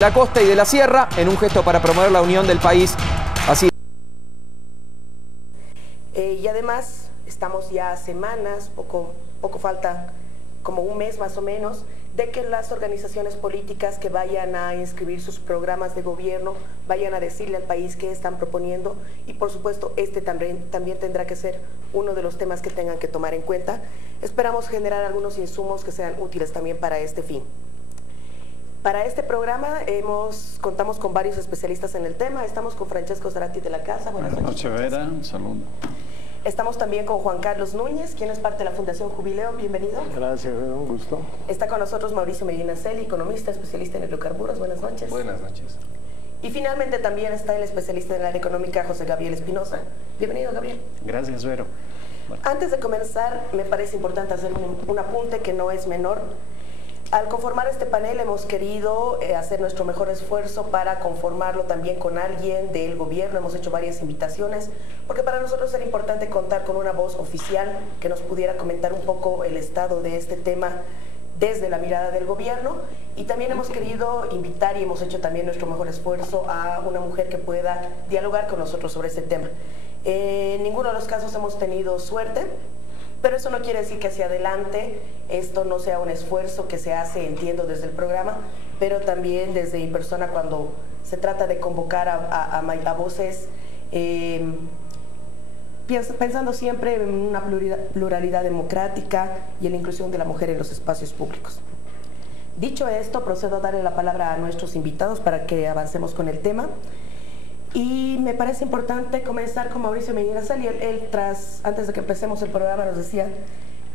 La costa y de la sierra en un gesto para promover la unión del país. Así. Y además estamos ya a semanas, poco falta, como un mes más o menos, de que las organizaciones políticas que vayan a inscribir sus programas de gobierno vayan a decirle al país qué están proponiendo, y por supuesto este también tendrá que ser uno de los temas que tengan que tomar en cuenta. Esperamos generar algunos insumos que sean útiles también para este fin. Para este programa contamos con varios especialistas en el tema. Estamos con Francesco Zarati de la Casa. Buenas noches, Vera. Un saludo. Estamos también con Juan Carlos Núñez, quien es parte de la Fundación Jubileo. Bienvenido. Gracias, Vera, un gusto. Está con nosotros Mauricio Medinaceli, economista, especialista en hidrocarburos. Buenas noches. Buenas noches. Y finalmente también está el especialista en el área económica, José Gabriel Espinosa. Bienvenido, Gabriel. Gracias, Vero. Bueno. Antes de comenzar, me parece importante hacer un apunte que no es menor. Al conformar este panel hemos querido hacer nuestro mejor esfuerzo para conformarlo también con alguien del gobierno. Hemos hecho varias invitaciones porque para nosotros era importante contar con una voz oficial que nos pudiera comentar un poco el estado de este tema desde la mirada del gobierno, y también hemos querido invitar y hemos hecho también nuestro mejor esfuerzo a una mujer que pueda dialogar con nosotros sobre este tema. En ninguno de los casos hemos tenido suerte, pero eso no quiere decir que hacia adelante esto no sea un esfuerzo que se hace, entiendo, desde el programa, pero también desde mi persona cuando se trata de convocar a voces, pensando siempre en una pluralidad democrática y en la inclusión de la mujer en los espacios públicos. Dicho esto, procedo a darle la palabra a nuestros invitados para que avancemos con el tema. Y me parece importante comenzar con Mauricio Medinaceli. Él antes de que empecemos el programa, nos decía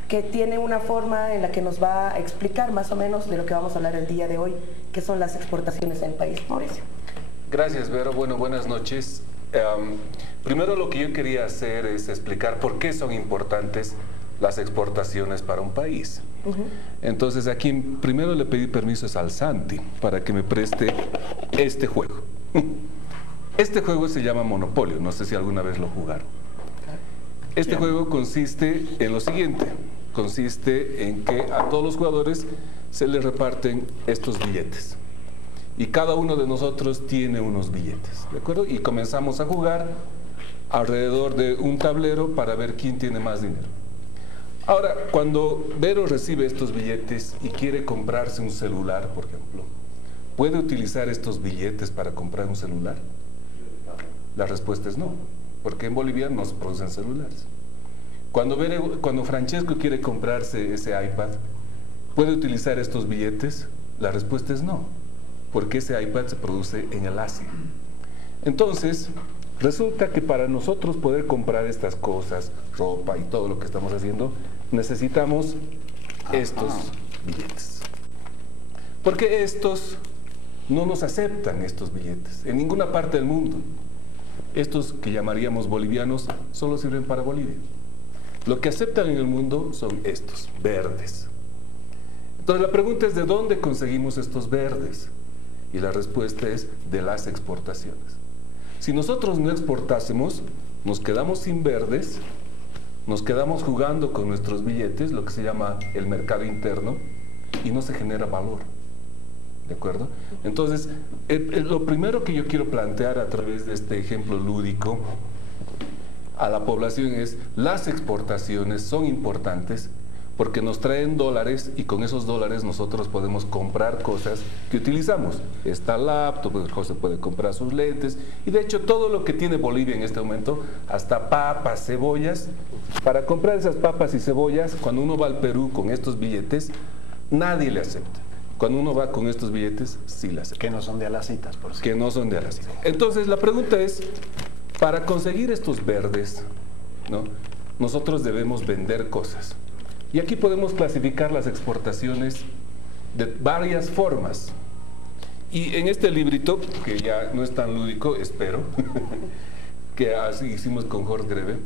que tiene una forma en la que nos va a explicar más o menos de lo que vamos a hablar el día de hoy, que son las exportaciones en el país. Mauricio. Gracias, Vero. Bueno, buenas noches. Primero lo que yo quería hacer es explicar por qué son importantes las exportaciones para un país. Entonces, aquí primero le pedí permisos al Santi para que me preste este juego. Este juego se llama Monopolio, no sé si alguna vez lo jugaron. Este juego consiste en lo siguiente, consiste en que a todos los jugadores se les reparten estos billetes. Y cada uno de nosotros tiene unos billetes, ¿de acuerdo? Y comenzamos a jugar alrededor de un tablero para ver quién tiene más dinero. Ahora, cuando Vero recibe estos billetes y quiere comprarse un celular, por ejemplo, ¿puede utilizar estos billetes para comprar un celular? La respuesta es no, porque en Bolivia no se producen celulares. Cuando Francesco quiere comprarse ese iPad, ¿puede utilizar estos billetes? La respuesta es no, porque ese iPad se produce en el Asia. Entonces, resulta que para nosotros poder comprar estas cosas, ropa y todo lo que estamos haciendo, necesitamos estos billetes. Porque estos no nos aceptan, estos billetes, en ninguna parte del mundo. Estos que llamaríamos bolivianos solo sirven para Bolivia. Lo que aceptan en el mundo son estos, verdes. Entonces la pregunta es, ¿de dónde conseguimos estos verdes? Y la respuesta es de las exportaciones. Si nosotros no exportásemos, nos quedamos sin verdes, nos quedamos jugando con nuestros billetes, lo que se llama el mercado interno, y no se genera valor. ¿De acuerdo? Entonces, lo primero que yo quiero plantear a través de este ejemplo lúdico a la población es: las exportaciones son importantes porque nos traen dólares y con esos dólares nosotros podemos comprar cosas que utilizamos. Esta laptop, José puede comprar sus lentes, y de hecho todo lo que tiene Bolivia en este momento, hasta papas, cebollas. Para comprar esas papas y cebollas, cuando uno va al Perú con estos billetes, nadie le acepta. Cuando uno va con estos billetes, sí las acepta. Que no son de alacitas, por cierto. Que no son de alacitas. Entonces, la pregunta es, para conseguir estos verdes, ¿no?, nosotros debemos vender cosas. Y aquí podemos clasificar las exportaciones de varias formas. Y en este librito, que ya no es tan lúdico, espero, que así hicimos con Jorge Greve,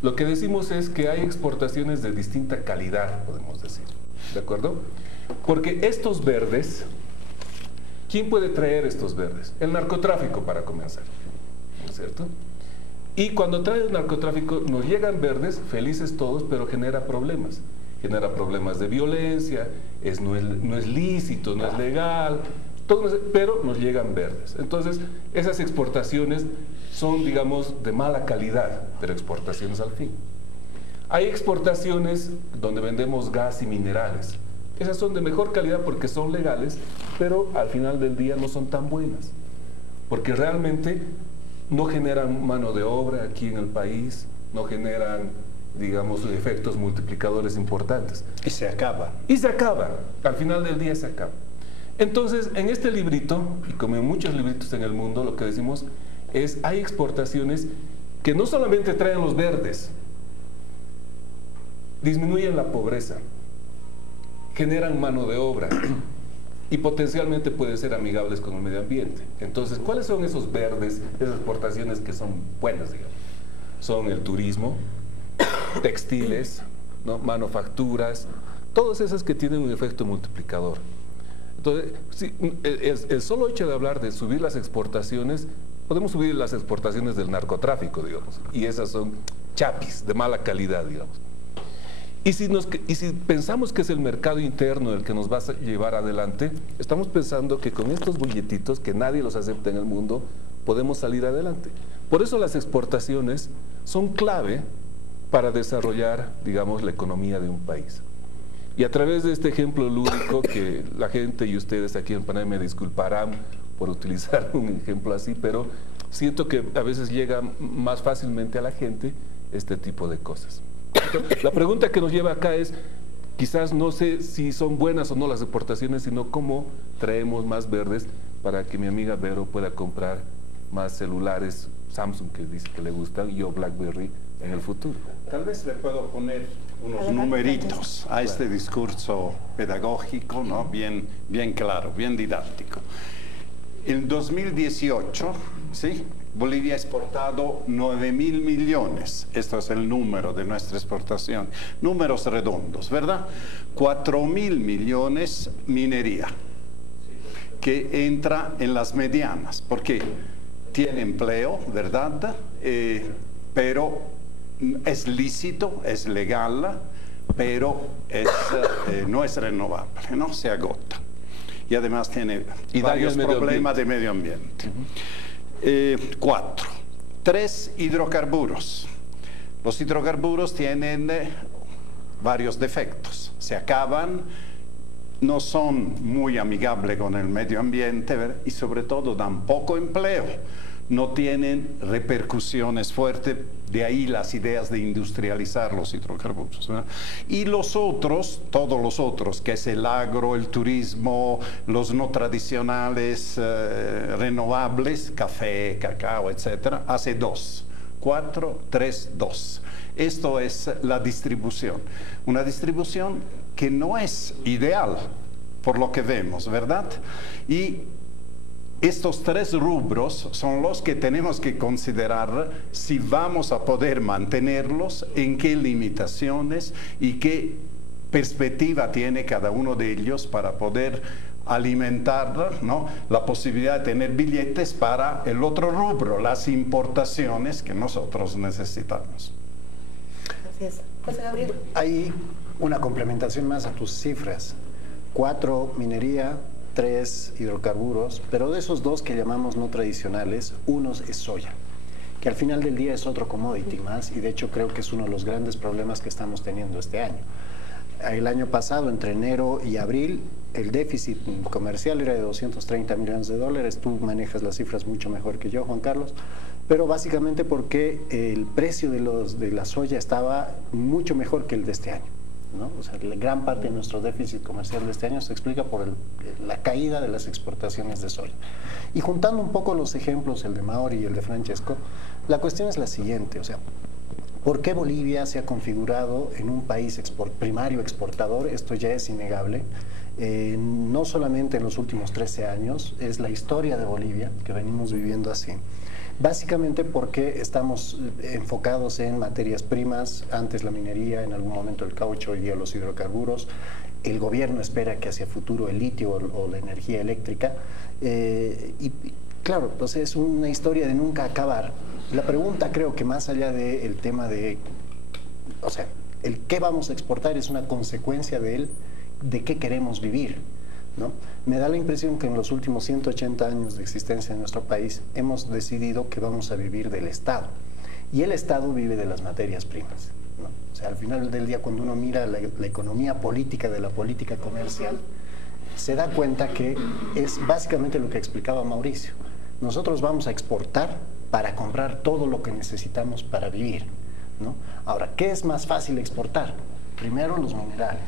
lo que decimos es que hay exportaciones de distinta calidad, podemos decir. ¿De acuerdo? Porque estos verdes, ¿quién puede traer estos verdes? El narcotráfico, para comenzar, ¿no es cierto? Y cuando trae el narcotráfico, nos llegan verdes, felices todos, pero genera problemas. Genera problemas de violencia, no es lícito, no es legal, pero nos llegan verdes. Entonces, esas exportaciones son, digamos, de mala calidad, pero exportaciones al fin. Hay exportaciones donde vendemos gas y minerales. Esas son de mejor calidad porque son legales, pero al final del día no son tan buenas, porque realmente no generan mano de obra aquí en el país, no generan, digamos, efectos multiplicadores importantes. Y se acaba. Y se acaba, al final del día se acaba. Entonces, en este librito, y como en muchos libritos en el mundo, lo que decimos es, hay exportaciones que no solamente traen los verdes, disminuyen la pobreza, generan mano de obra y potencialmente pueden ser amigables con el medio ambiente. Entonces, ¿cuáles son esos verdes, esas exportaciones que son buenas, digamos? Son el turismo, textiles, ¿no? Manufacturas, todas esas que tienen un efecto multiplicador. Entonces, sí, el solo hecho de hablar de subir las exportaciones, podemos subir las exportaciones del narcotráfico, digamos, y esas son chapis de mala calidad, digamos. Y si pensamos que es el mercado interno el que nos va a llevar adelante, estamos pensando que con estos billetitos, que nadie los acepta en el mundo, podemos salir adelante. Por eso las exportaciones son clave para desarrollar, digamos, la economía de un país. Y a través de este ejemplo lúdico, que la gente y ustedes aquí en Panamá me disculparán por utilizar un ejemplo así, pero siento que a veces llega más fácilmente a la gente este tipo de cosas. Entonces, la pregunta que nos lleva acá es, quizás no sé si son buenas o no las exportaciones, sino cómo traemos más verdes para que mi amiga Vero pueda comprar más celulares Samsung que dice que le gustan, y o BlackBerry en el futuro. Tal vez le puedo poner unos numeritos a este discurso pedagógico, ¿no? Bien claro, bien didáctico. En 2018, ¿sí? Bolivia ha exportado 9.000 millones. Esto es el número de nuestra exportación. Números redondos, ¿verdad? 4.000 millones minería, que entra en las medianas, porque tiene empleo, ¿verdad? Pero es lícito, es legal, pero no es renovable, ¿no? Se agota. Y además tiene varios problemas de medio ambiente. 4. 3 hidrocarburos. Los hidrocarburos tienen varios defectos. Se acaban, no son muy amigables con el medio ambiente, ¿verdad? Y sobre todo dan poco empleo. No tienen repercusiones fuertes, de ahí las ideas de industrializar los hidrocarburos, ¿verdad? Y los otros, todos los otros, que es el agro, el turismo, los no tradicionales, renovables, café, cacao, etcétera, hace 2. 4, 3, 2. Esto es la distribución. Una distribución que no es ideal, por lo que vemos, ¿verdad? Y estos 3 rubros son los que tenemos que considerar si vamos a poder mantenerlos, en qué limitaciones y qué perspectiva tiene cada uno de ellos para poder alimentar, ¿no?, la posibilidad de tener billetes para el otro rubro, las importaciones que nosotros necesitamos. Así es. José Gabriel. Hay una complementación más a tus cifras. 4, minería, 3 hidrocarburos, pero de esos 2 que llamamos no tradicionales, uno es soya, que al final del día es otro commodity más, y de hecho creo que es uno de los grandes problemas que estamos teniendo este año. El año pasado, entre enero y abril, el déficit comercial era de 230 millones de dólares, tú manejas las cifras mucho mejor que yo, Juan Carlos, pero básicamente porque el precio de la soya estaba mucho mejor que el de este año, ¿no? O sea, la gran parte de nuestro déficit comercial de este año se explica por la caída de las exportaciones de soya. Y juntando un poco los ejemplos, el de Mauri y el de Francesco, la cuestión es la siguiente, o sea, ¿por qué Bolivia se ha configurado en un país primario exportador? Esto ya es innegable. No solamente en los últimos 13 años, es la historia de Bolivia que venimos viviendo así. Básicamente porque estamos enfocados en materias primas, antes la minería, en algún momento el caucho, hoy día los hidrocarburos. El gobierno espera que hacia futuro el litio o la energía eléctrica. Y claro, pues es una historia de nunca acabar. La pregunta, creo que más allá del tema de, o sea, el qué vamos a exportar es una consecuencia de qué queremos vivir. ¿no? Me da la impresión que en los últimos 180 años de existencia en nuestro país hemos decidido que vamos a vivir del Estado. Y el Estado vive de las materias primas, ¿no? O sea, al final del día, cuando uno mira la economía política de la política comercial, se da cuenta que es básicamente lo que explicaba Mauricio. Nosotros vamos a exportar para comprar todo lo que necesitamos para vivir, ¿no? Ahora, ¿qué es más fácil exportar? Primero, los minerales.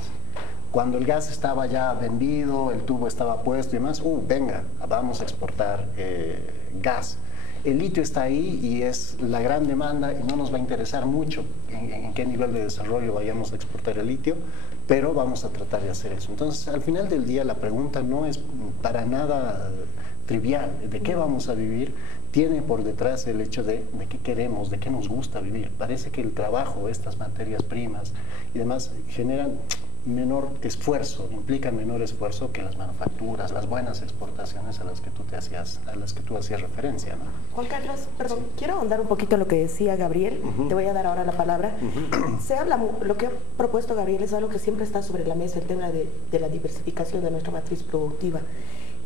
Cuando el gas estaba ya vendido, el tubo estaba puesto y demás, venga, vamos a exportar gas. El litio está ahí y es la gran demanda y no nos va a interesar mucho en qué nivel de desarrollo vayamos a exportar el litio, pero vamos a tratar de hacer eso. Entonces, al final del día, la pregunta no es para nada trivial, de qué vamos a vivir, tiene por detrás el hecho de qué queremos, de qué nos gusta vivir. Parece que el trabajo, estas materias primas y demás generan menor esfuerzo, implican menor esfuerzo que las manufacturas, las buenas exportaciones a las que tú hacías referencia, ¿no? Juan Carlos, perdón, quiero ahondar un poquito en lo que decía Gabriel. Te voy a dar ahora la palabra. Se habla, lo que ha propuesto Gabriel es algo que siempre está sobre la mesa, el tema de la diversificación de nuestra matriz productiva.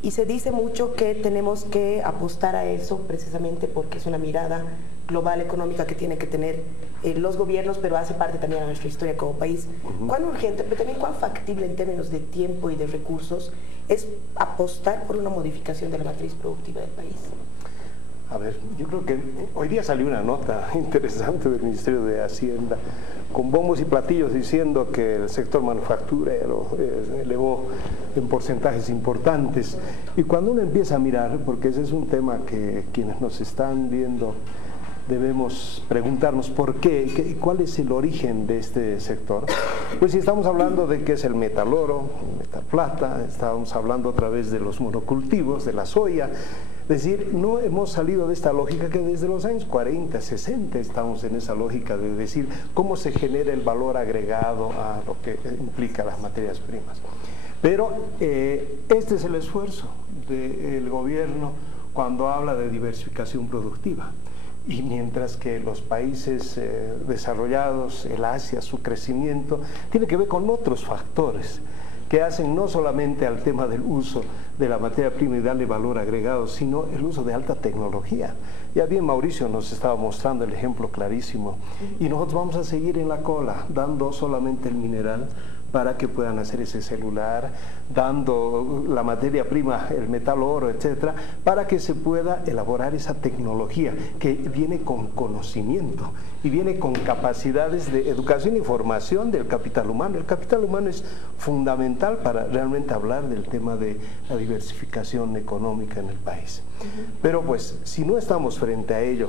Y se dice mucho que tenemos que apostar a eso precisamente porque es una mirada global económica que tienen que tener los gobiernos, pero hace parte también de nuestra historia como país. ¿Cuán urgente, pero también cuán factible en términos de tiempo y de recursos es apostar por una modificación de la matriz productiva del país? A ver, yo creo que hoy día salió una nota interesante del Ministerio de Hacienda con bombos y platillos diciendo que el sector manufacturero elevó en porcentajes importantes. Y cuando uno empieza a mirar, porque ese es un tema que quienes nos están viendo debemos preguntarnos por qué, cuál es el origen de este sector. Pues si estamos hablando de qué es el metal oro, el metal plata, estamos hablando otra vez de los monocultivos, de la soya. Es decir, no hemos salido de esta lógica que desde los años 40, 60 estamos en esa lógica de decir cómo se genera el valor agregado a lo que implica las materias primas. Pero este es el esfuerzo del gobierno cuando habla de diversificación productiva. Y mientras que los países desarrollados, el Asia, su crecimiento, tiene que ver con otros factores que hacen no solamente al tema del uso de la materia prima y darle valor agregado, sino el uso de alta tecnología. Ya bien Mauricio nos estaba mostrando el ejemplo clarísimo, y nosotros vamos a seguir en la cola, dando solamente el mineral para que puedan hacer ese celular, dando la materia prima, el metal oro, etcétera, para que se pueda elaborar esa tecnología que viene con conocimiento y viene con capacidades de educación y formación del capital humano. El capital humano es fundamental para realmente hablar del tema de la diversificación económica en el país. Pero pues, si no estamos frente a ello,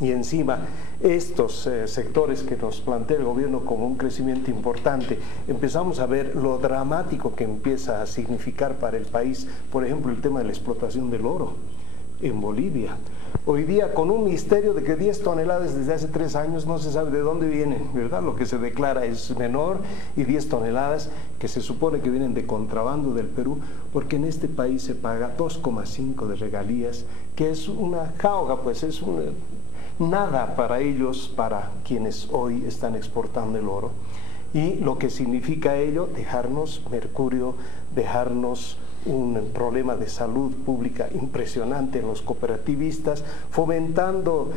y encima estos sectores que nos plantea el gobierno como un crecimiento importante, empezamos a ver lo dramático que empieza a significar para el país, por ejemplo, el tema de la explotación del oro en Bolivia. Hoy día, con un misterio de que 10 toneladas desde hace 3 años no se sabe de dónde vienen, ¿verdad? Lo que se declara es menor, y 10 toneladas que se supone que vienen de contrabando del Perú, porque en este país se paga 2,5 de regalías, que es una jauja, pues es nada para ellos, para quienes hoy están exportando el oro. Y lo que significa ello, dejarnos mercurio, dejarnos un problema de salud pública impresionante en los cooperativistas, fomentando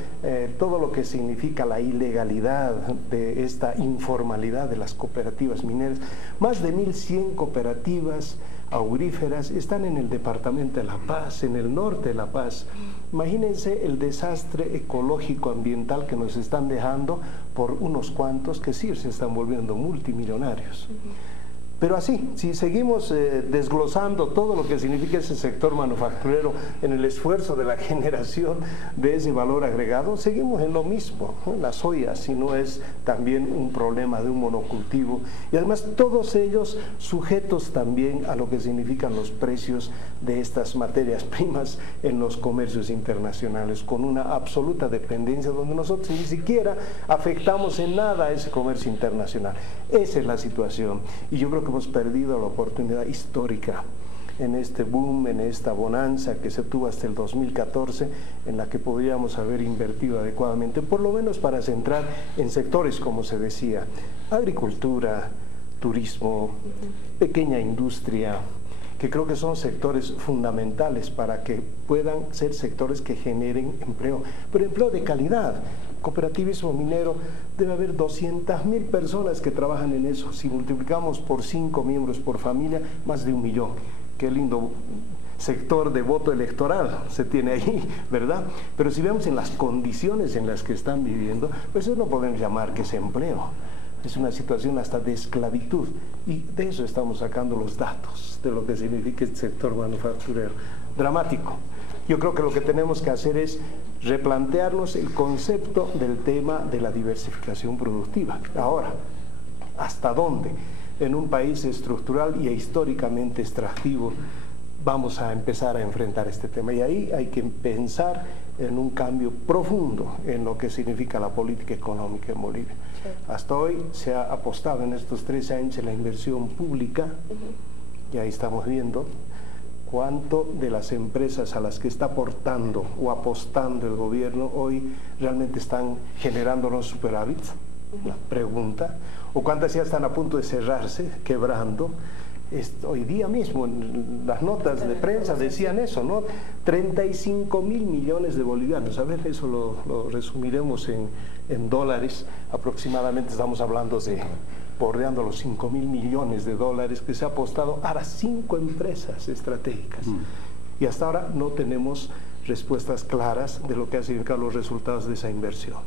todo lo que significa la ilegalidad de esta informalidad de las cooperativas mineras. Más de 1.100 cooperativas auríferas están en el departamento de La Paz, en el norte de La Paz. Imagínense el desastre ecológico ambiental que nos están dejando por unos cuantos que sí se están volviendo multimillonarios. Pero así, si seguimos desglosando todo lo que significa ese sector manufacturero en el esfuerzo de la generación de ese valor agregado, seguimos en lo mismo, ¿no? La soya, si no es también un problema de un monocultivo, y además todos ellos sujetos también a lo que significan los precios de estas materias primas en los comercios internacionales, con una absoluta dependencia donde nosotros ni siquiera afectamos en nada a ese comercio internacional. Esa es la situación, y yo creo que hemos perdido la oportunidad histórica en este boom, en esta bonanza que se tuvo hasta el 2014, en la que podríamos haber invertido adecuadamente, por lo menos para centrar en sectores, como se decía, agricultura, turismo, pequeña industria, que creo que son sectores fundamentales para que puedan ser sectores que generen empleo, pero empleo de calidad. Cooperativismo minero, debe haber 200.000 personas que trabajan en eso. Si multiplicamos por 5 miembros por familia, más de 1 millón. Qué lindo sector de voto electoral se tiene ahí, ¿verdad? Pero si vemos en las condiciones en las que están viviendo, pues eso no podemos llamar que es empleo. Es una situación hasta de esclavitud. Y de eso estamos sacando los datos, de lo que significa el sector manufacturero. Dramático. Yo creo que lo que tenemos que hacer es replantearnos el concepto del tema de la diversificación productiva. Ahora, ¿hasta dónde? En un país estructural y históricamente extractivo vamos a empezar a enfrentar este tema. Y ahí hay que pensar en un cambio profundo en lo que significa la política económica en Bolivia. Sí. Hasta hoy se ha apostado en estos 13 años en la inversión pública, y ahí estamos viendo cuánto de las empresas a las que está aportando o apostando el gobierno hoy realmente están generando los superávits, la pregunta, o cuántas ya están a punto de cerrarse, quebrando. Hoy día mismo en las notas de prensa decían eso, ¿no? 35.000 millones de bolivianos. A ver, eso lo resumiremos en dólares. Aproximadamente estamos hablando de bordeando los 5.000 millones de dólares que se ha apostado a las 5 empresas estratégicas. Y hasta ahora no tenemos respuestas claras de lo que han significado los resultados de esa inversión.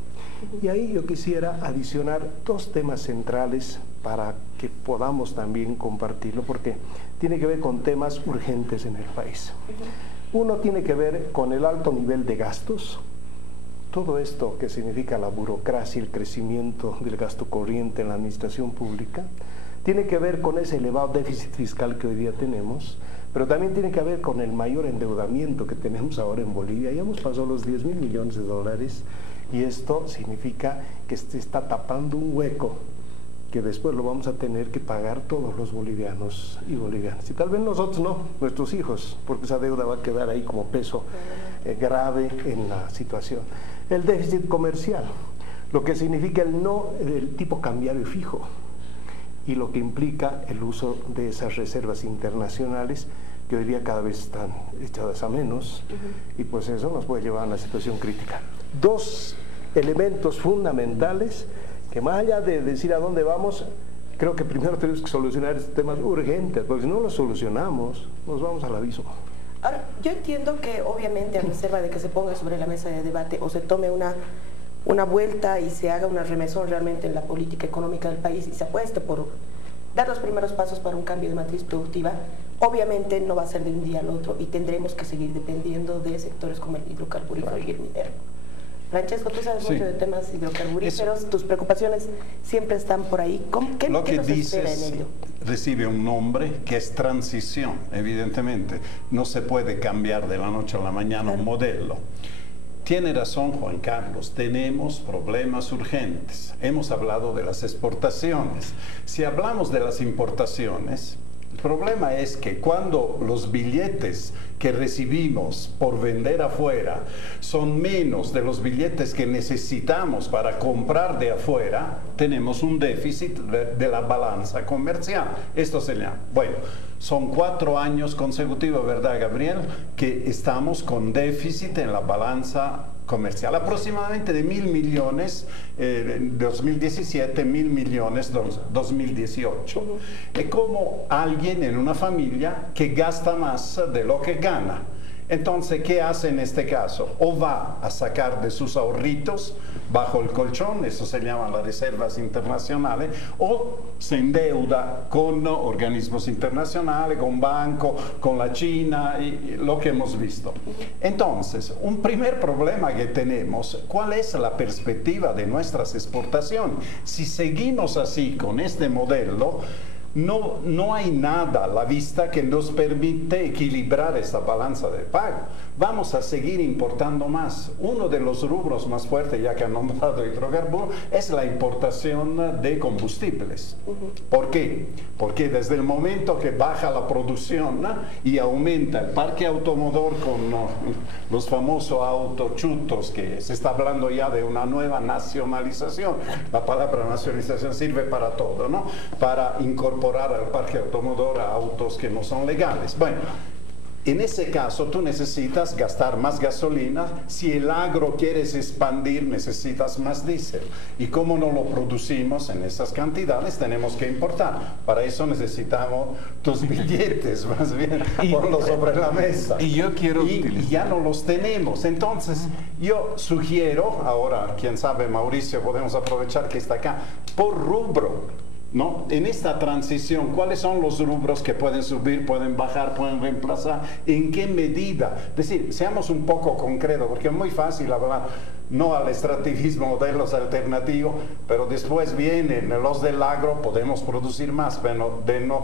Y ahí yo quisiera adicionar 2 temas centrales para que podamos también compartirlo, porque tiene que ver con temas urgentes en el país. Uno tiene que ver con el alto nivel de gastos, todo esto que significa la burocracia, el crecimiento del gasto corriente en la administración pública, tiene que ver con ese elevado déficit fiscal que hoy día tenemos, pero también tiene que ver con el mayor endeudamiento que tenemos ahora en Bolivia. Ya hemos pasado los 10.000 millones de dólares y esto significa que se está tapando un hueco que después lo vamos a tener que pagar todos los bolivianos y bolivianas. Y tal vez nosotros no, nuestros hijos, porque esa deuda va a quedar ahí como peso grave en la situación. El déficit comercial, lo que significa el tipo cambiario fijo y lo que implica el uso de esas reservas internacionales que hoy día cada vez están echadas a menos y pues eso nos puede llevar a una situación crítica. 2 elementos fundamentales que más allá de decir a dónde vamos, creo que primero tenemos que solucionar estos temas urgentes, porque si no los solucionamos, nos vamos al abismo. Ahora, yo entiendo que obviamente a reserva de que se ponga sobre la mesa de debate o se tome una vuelta y se haga una remesón realmente en la política económica del país y se apueste por dar los primeros pasos para un cambio de matriz productiva, obviamente no va a ser de un día al otro y tendremos que seguir dependiendo de sectores como el hidrocarburífero y el minero. Francesco, tú sabes mucho de temas hidrocarburíferos, tus preocupaciones siempre están por ahí. ¿Qué nos espera en ello? Recibe un nombre que es transición, evidentemente. No se puede cambiar de la noche a la mañana un modelo. Tiene razón Juan Carlos, tenemos problemas urgentes. Hemos hablado de las exportaciones. Si hablamos de las importaciones, el problema es que cuando los billetes que recibimos por vender afuera son menos de los billetes que necesitamos para comprar de afuera, tenemos un déficit de la balanza comercial. Esto se llama, bueno, son 4 años consecutivos, ¿verdad, Gabriel?, que estamos con déficit en la balanza comercial, aproximadamente de 1.000 millones en 2017, 1.000 millones en 2018. Es como alguien en una familia que gasta más de lo que gana. Entonces, ¿qué hace en este caso? O va a sacar de sus ahorritos bajo el colchón, eso se llama las reservas internacionales, o se endeuda con organismos internacionales, con banco, con la China, y lo que hemos visto. Entonces, un primer problema que tenemos, ¿cuál es la perspectiva de nuestras exportaciones? Si seguimos así con este modelo, no hay nada a la vista que nos permite equilibrar esta balanza de pago. Vamos a seguir importando más. Uno de los rubros más fuertes, ya que han nombrado hidrocarburos, es la importación de combustibles. ¿Por qué? Porque desde el momento que baja la producción y aumenta el parque automotor con los famosos autochutos, que se está hablando ya de una nueva nacionalización. La palabra nacionalización sirve para todo, ¿no? Para incorporar incorporar al parque automotor a autos que no son legales. Bueno, en ese caso tú necesitas gastar más gasolina. Si el agro quieres expandir, necesitas más diésel. Y como no lo producimos en esas cantidades, tenemos que importar. Para eso necesitamos tus billetes, más bien, ponlos sobre la mesa. Y yo quiero y ya no los tenemos. Entonces, yo sugiero, ahora, quién sabe, Mauricio, podemos aprovechar que está acá, por rubro. ¿No? En esta transición, ¿cuáles son los rubros que pueden subir, pueden bajar, pueden reemplazar? ¿En qué medida? Es decir, seamos un poco concretos, porque es muy fácil hablar no al extractivismo, modelos alternativos, pero después vienen los del agro, podemos producir más, pero denos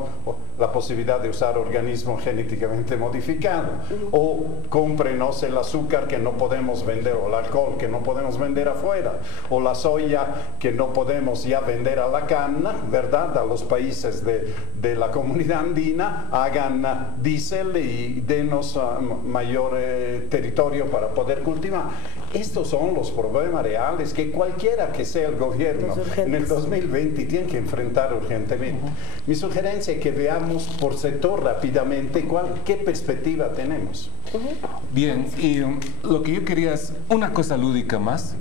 la posibilidad de usar organismos genéticamente modificados. O cómprenos el azúcar que no podemos vender, o el alcohol que no podemos vender afuera, o la soya que no podemos ya vender a la cana, ¿verdad? A los países de la comunidad andina, hagan diésel y denos mayor territorio para poder cultivar. Estos son los problemas reales que cualquiera que sea el gobierno en el 2020 tiene que enfrentar urgentemente. Mi sugerencia es que veamos por sector rápidamente qué perspectiva tenemos. Bien, y lo que yo quería es una cosa lúdica más.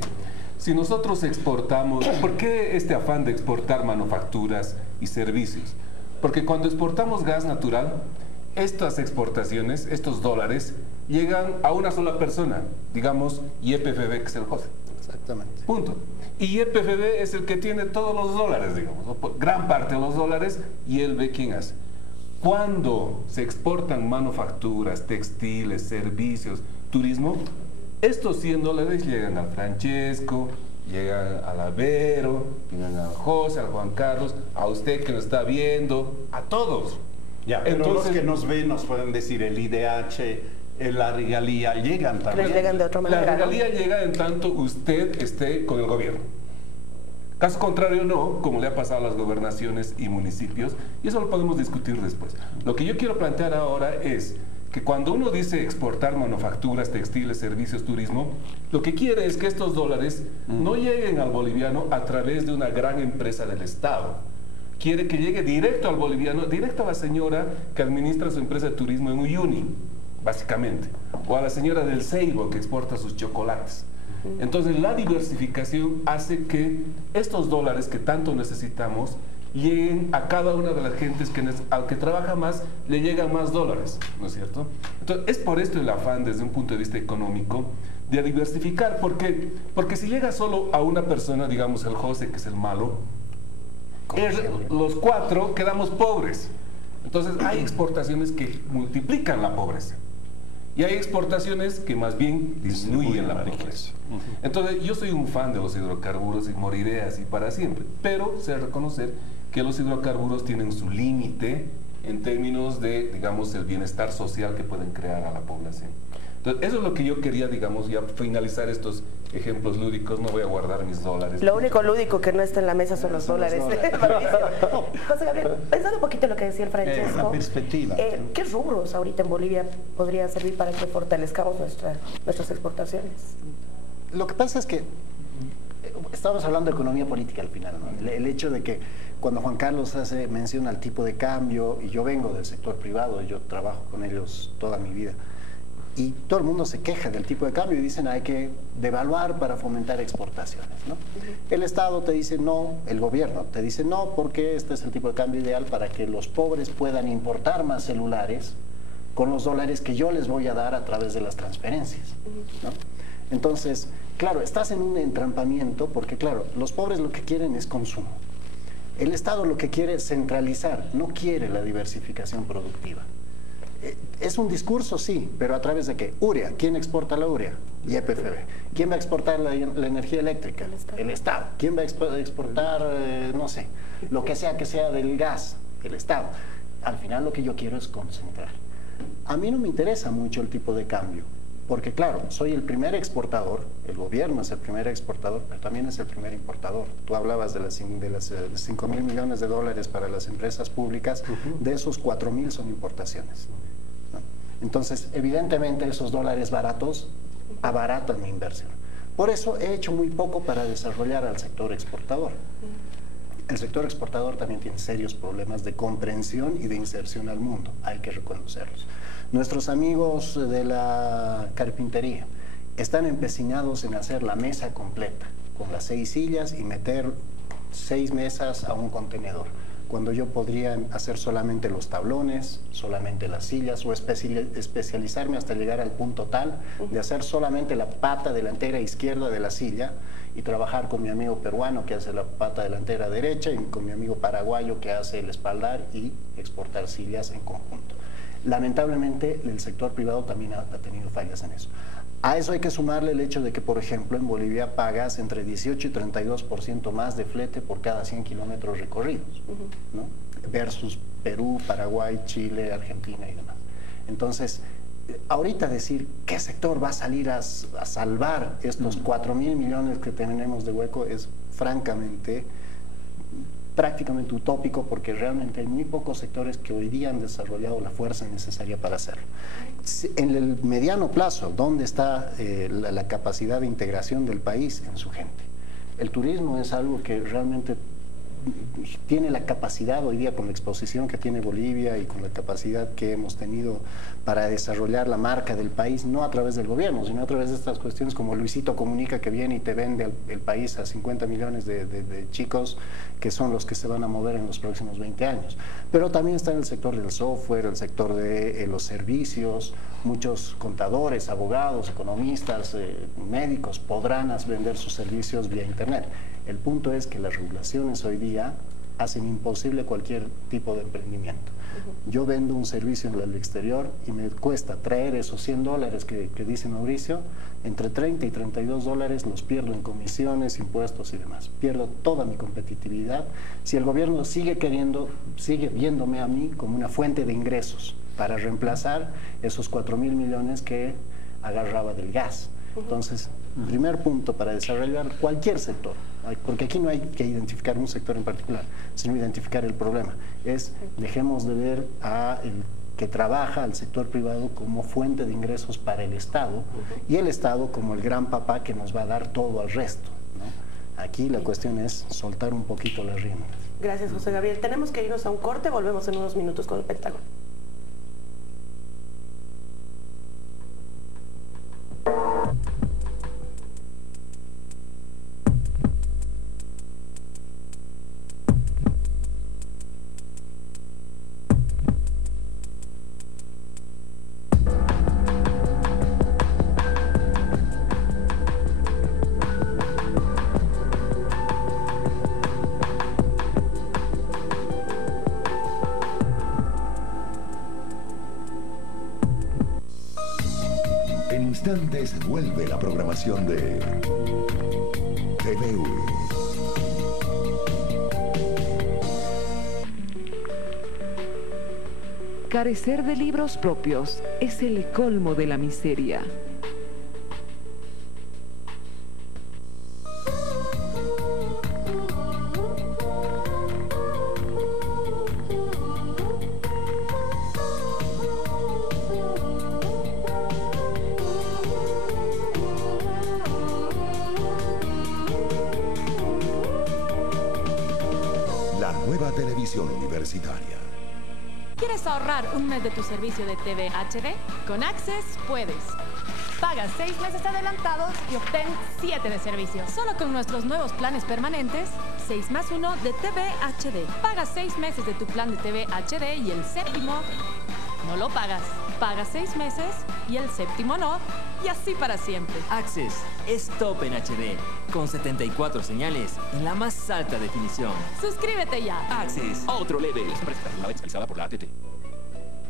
Si nosotros exportamos, ¿por qué este afán de exportar manufacturas y servicios? Porque cuando exportamos gas natural, estas exportaciones, estos dólares, llegan a una sola persona, digamos YPFB, que es el José. Exactamente. Punto. Y YPFB es el que tiene todos los dólares, digamos, gran parte de los dólares, y él ve quién hace. Cuando se exportan manufacturas, textiles, servicios, turismo, estos 100 dólares llegan al Francesco, llegan al Avero, llegan al José, al Juan Carlos, a usted que nos está viendo, a todos. Ya, pero entonces, los que nos ven nos pueden decir el IDH, la regalía, llegan también. Llegan de otra manera. La regalía llega en tanto usted esté con el gobierno. Caso contrario, no, como le ha pasado a las gobernaciones y municipios, y eso lo podemos discutir después. Lo que yo quiero plantear ahora es que cuando uno dice exportar manufacturas, textiles, servicios, turismo, lo que quiere es que estos dólares no lleguen al boliviano a través de una gran empresa del Estado. Quiere que llegue directo al boliviano, directo a la señora que administra su empresa de turismo en Uyuni, básicamente, o a la señora del Seibo que exporta sus chocolates. Entonces la diversificación hace que estos dólares que tanto necesitamos lleguen a cada una de las gentes que al que trabaja más le llegan más dólares, ¿no es cierto? Entonces es por esto el afán desde un punto de vista económico de diversificar, porque si llega solo a una persona, digamos el José, que es el malo, los cuatro quedamos pobres. Entonces hay exportaciones que multiplican la pobreza y hay exportaciones que más bien disminuyen la pobreza. Entonces yo soy un fan de los hidrocarburos y moriré así para siempre, pero sé reconocer que los hidrocarburos tienen su límite en términos de, digamos, el bienestar social que pueden crear a la población. Entonces, eso es lo que yo quería, digamos, ya finalizar estos ejemplos lúdicos. No voy a guardar mis dólares. Lo único lúdico que no está en la mesa son los dólares. José Gabriel, pensando un poquito en lo que decía el Francesco, la perspectiva. ¿Qué rubros ahorita en Bolivia podrían servir para que fortalezcamos nuestras exportaciones? Lo que pasa es que estamos hablando de economía política al final, ¿no? El hecho de que cuando Juan Carlos hace mención al tipo de cambio, y yo vengo del sector privado, yo trabajo con ellos toda mi vida, y todo el mundo se queja del tipo de cambio y dicen hay que devaluar para fomentar exportaciones, ¿no? El Estado te dice no, el gobierno te dice no, porque este es el tipo de cambio ideal para que los pobres puedan importar más celulares con los dólares que yo les voy a dar a través de las transferencias, ¿no? Entonces, claro, estás en un entrampamiento porque, claro, los pobres lo que quieren es consumo. El Estado lo que quiere es centralizar, no quiere la diversificación productiva. Es un discurso, sí, pero ¿a través de qué? Urea. ¿Quién exporta la urea? YPFB. ¿Quién va a exportar la energía eléctrica? El Estado. ¿Quién va a exportar, no sé, lo que sea del gas? El Estado. Al final lo que yo quiero es concentrar. A mí no me interesa mucho el tipo de cambio, porque claro, soy el primer exportador, el gobierno es el primer exportador, pero también es el primer importador. Tú hablabas de las 5.000 millones de dólares para las empresas públicas, de esos 4.000 son importaciones, ¿no? Entonces, evidentemente esos dólares baratos abaratan mi inversión. Por eso he hecho muy poco para desarrollar al sector exportador. El sector exportador también tiene serios problemas de comprensión y de inserción al mundo, hay que reconocerlos. Nuestros amigos de la carpintería están empecinados en hacer la mesa completa, con las 6 sillas y meter 6 mesas a un contenedor, cuando yo podría hacer solamente los tablones, solamente las sillas, o especializarme hasta llegar al punto tal de hacer solamente la pata delantera izquierda de la silla y trabajar con mi amigo peruano que hace la pata delantera derecha y con mi amigo paraguayo que hace el espaldar y exportar sillas en conjunto. Lamentablemente el sector privado también ha tenido fallas en eso. A eso hay que sumarle el hecho de que, por ejemplo, en Bolivia pagas entre 18 y 32% más de flete por cada 100 kilómetros recorridos, ¿no? Versus Perú, Paraguay, Chile, Argentina y demás. Entonces, ahorita decir qué sector va a salir a salvar estos 4.000 millones que tenemos de hueco es francamente prácticamente utópico, porque realmente hay muy pocos sectores que hoy día han desarrollado la fuerza necesaria para hacerlo. En el mediano plazo, ¿dónde está la capacidad de integración del país en su gente? El turismo es algo que realmente tiene la capacidad hoy día, con la exposición que tiene Bolivia y con la capacidad que hemos tenido para desarrollar la marca del país, no a través del gobierno, sino a través de estas cuestiones como Luisito Comunica, que viene y te vende el país a 50 millones de chicos que son los que se van a mover en los próximos 20 años. Pero también está en el sector del software, el sector de los servicios. Muchos contadores, abogados, economistas, médicos podrán vender sus servicios vía internet. El punto es que las regulaciones hoy día hacen imposible cualquier tipo de emprendimiento. Yo vendo un servicio en el exterior y me cuesta traer esos $100 que dice Mauricio, entre 30 y 32 dólares los pierdo en comisiones, impuestos y demás. Pierdo toda mi competitividad si el gobierno sigue viéndome a mí como una fuente de ingresos para reemplazar esos 4.000 millones que agarraba del gas. Entonces, primer punto para desarrollar cualquier sector, porque aquí no hay que identificar un sector en particular, sino identificar el problema. Dejemos de ver el que trabaja al sector privado como fuente de ingresos para el Estado y el Estado como el gran papá que nos va a dar todo al resto, ¿no? Aquí la cuestión es soltar un poquito las riendas. Gracias, José Gabriel. Tenemos que irnos a un corte, volvemos en unos minutos con el Pentágono. Vuelve la programación de TVU. Carecer de libros propios es el colmo de la miseria. Universitaria. ¿Quieres ahorrar un mes de tu servicio de TV HD? Con Access puedes. Paga 6 meses adelantados y obtén 7 de servicio. Solo con nuestros nuevos planes permanentes, 6+1 de TV HD. Paga 6 meses de tu plan de TV HD y el séptimo no lo pagas. Paga 6 meses y el séptimo no, y así para siempre. Access es top en HD, con 74 señales en la más alta definición. Suscríbete ya. Access, otro level. Fiscalizada por la ATT.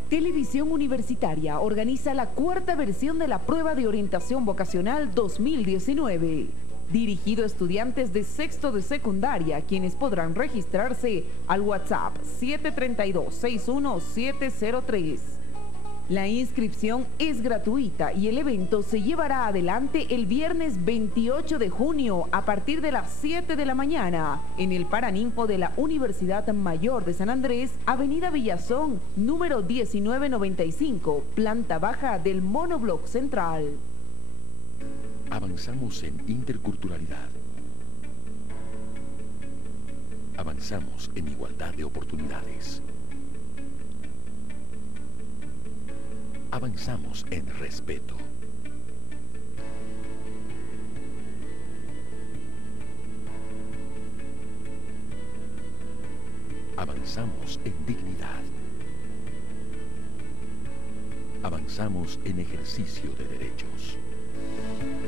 Televisión Universitaria organiza la 4ª versión de la Prueba de Orientación Vocacional 2019. Dirigido a estudiantes de sexto de secundaria, quienes podrán registrarse al WhatsApp 732-61703. La inscripción es gratuita y el evento se llevará adelante el viernes 28 de junio a partir de las 7 de la mañana en el Paraninfo de la Universidad Mayor de San Andrés, Avenida Villazón, número 1995, planta baja del Monobloc Central. Avanzamos en interculturalidad. Avanzamos en igualdad de oportunidades. Avanzamos en respeto. Avanzamos en dignidad. Avanzamos en ejercicio de derechos.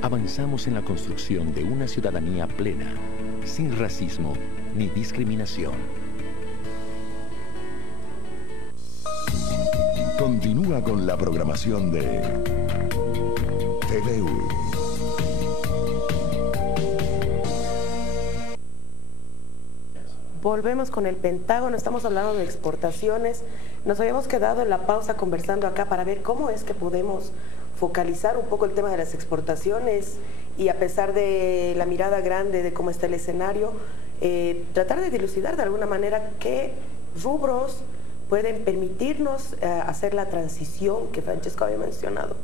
Avanzamos en la construcción de una ciudadanía plena, sin racismo ni discriminación. Continúa con la programación de TVU. Volvemos con el Pentágono, estamos hablando de exportaciones. Nos habíamos quedado en la pausa conversando acá para ver cómo es que podemos focalizar un poco el tema de las exportaciones y, a pesar de la mirada grande de cómo está el escenario, tratar de dilucidar de alguna manera qué rubros pueden permitirnos hacer la transición que Francesco había mencionado